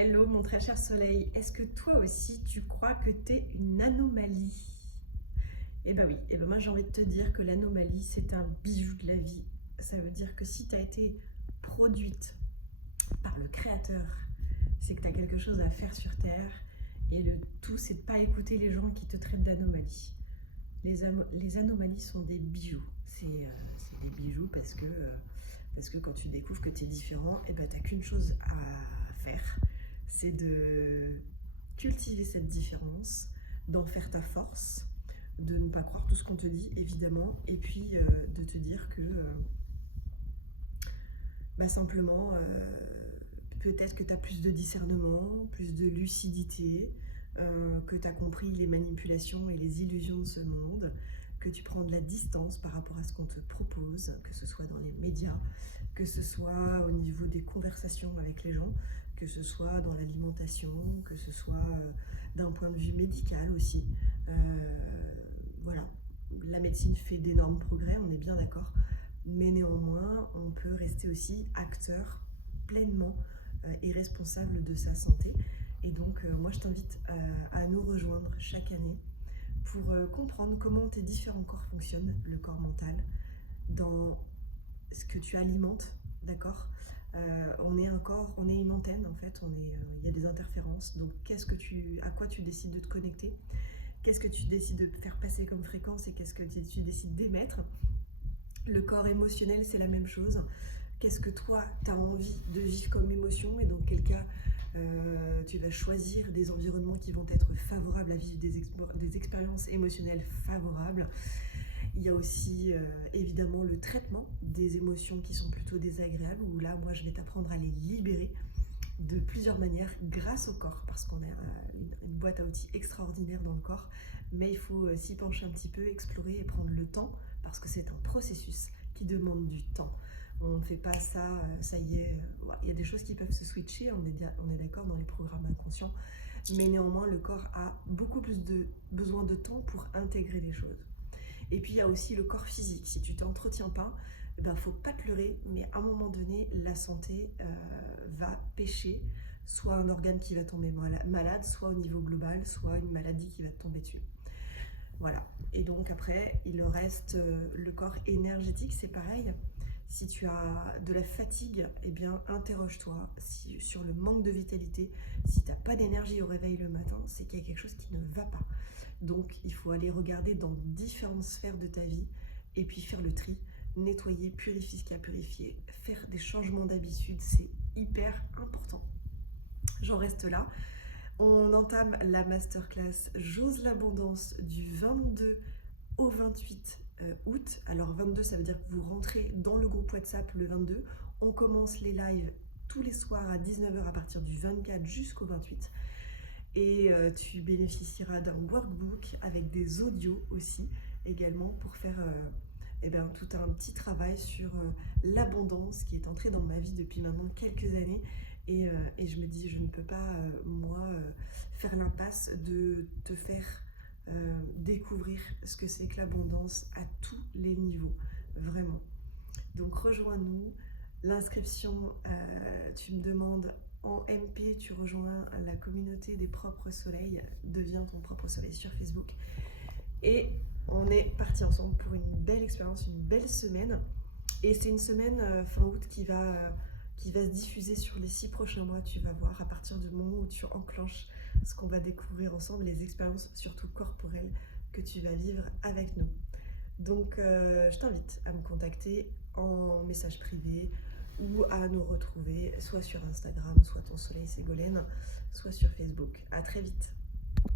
Hello mon très cher soleil, est-ce que toi aussi tu crois que tu es une anomalie? Eh ben oui, eh ben moi j'ai envie de te dire que l'anomalie c'est un bijou de la vie. Ça veut dire que si tu as été produite par le créateur, c'est que tu as quelque chose à faire sur Terre et le tout c'est de pas écouter les gens qui te traitent d'anomalie. Les anomalies sont des bijoux. C'est des bijoux parce que quand tu découvres que tu es différent, eh ben, tu n'as qu'une chose à faire, c'est de cultiver cette différence, d'en faire ta force, de ne pas croire tout ce qu'on te dit, évidemment, et puis de te dire que simplement, peut-être que tu as plus de discernement, plus de lucidité, que tu as compris les manipulations et les illusions de ce monde, que tu prends de la distance par rapport à ce qu'on te propose, que ce soit dans les médias, que ce soit au niveau des conversations avec les gens, que ce soit dans l'alimentation, que ce soit d'un point de vue médical aussi. Voilà, la médecine fait d'énormes progrès, on est bien d'accord, mais néanmoins, on peut rester aussi acteur pleinement et responsable de sa santé. Et donc, moi, je t'invite à nous rejoindre chaque année pour comprendre comment tes différents corps fonctionnent, le corps mental, dans ce que tu alimentes, d'accord. On est un corps, on est une antenne en fait, il y a des interférences. Donc, à quoi tu décides de te connecter? Qu'est-ce que tu décides de faire passer comme fréquence et qu'est-ce que tu décides d'émettre? Le corps émotionnel, c'est la même chose. Qu'est-ce que toi, tu as envie de vivre comme émotion et dans quel cas tu vas choisir des environnements qui vont être favorables à vivre des expériences émotionnelles favorables. Il y a aussi évidemment le traitement des émotions qui sont plutôt désagréables, où là, moi, je vais t'apprendre à les libérer de plusieurs manières grâce au corps, parce qu'on a une boîte à outils extraordinaire dans le corps, mais il faut s'y pencher un petit peu, explorer et prendre le temps, parce que c'est un processus qui demande du temps. On ne fait pas ça, ça y est, il y a des choses qui peuvent se switcher, on est d'accord dans les programmes inconscients, mais néanmoins le corps a beaucoup plus besoin de temps pour intégrer les choses. Et puis il y a aussi le corps physique, si tu t'entretiens pas, faut pas te leurrer, mais à un moment donné, la santé va pécher, soit un organe qui va tomber malade, soit au niveau global, soit une maladie qui va te tomber dessus. Voilà. Et donc après, il reste le corps énergétique, c'est pareil. Si tu as de la fatigue, eh bien interroge-toi sur le manque de vitalité. Si tu n'as pas d'énergie au réveil le matin, c'est qu'il y a quelque chose qui ne va pas. Donc il faut aller regarder dans différentes sphères de ta vie et puis faire le tri, nettoyer, purifier ce qu'il y a à purifier, faire des changements d'habitude, c'est hyper important. J'en reste là. On entame la masterclass J'ose l'abondance du 22 au 28 août. Alors 22, ça veut dire que vous rentrez dans le groupe WhatsApp le 22. On commence les lives tous les soirs à 19h à partir du 24 jusqu'au 28. Et tu bénéficieras d'un workbook avec des audios aussi, également, pour faire tout un petit travail sur l'abondance qui est entrée dans ma vie depuis maintenant quelques années. Et je me dis, je ne peux pas, faire l'impasse de te faire découvrir ce que c'est que l'abondance à tous les niveaux, vraiment. Donc rejoins-nous. L'inscription, tu me demandes en MP, tu rejoins la communauté des propres soleils, deviens ton propre soleil sur Facebook. Et on est parti ensemble pour une belle expérience, une belle semaine. Et c'est une semaine fin août qui va se diffuser sur les 6 prochains mois. Tu vas voir à partir du moment où tu enclenches ce qu'on va découvrir ensemble, les expériences surtout corporelles que tu vas vivre avec nous. Donc je t'invite à me contacter en message privé ou à nous retrouver soit sur Instagram, soit ton soleil Ségolène, soit sur Facebook. À très vite.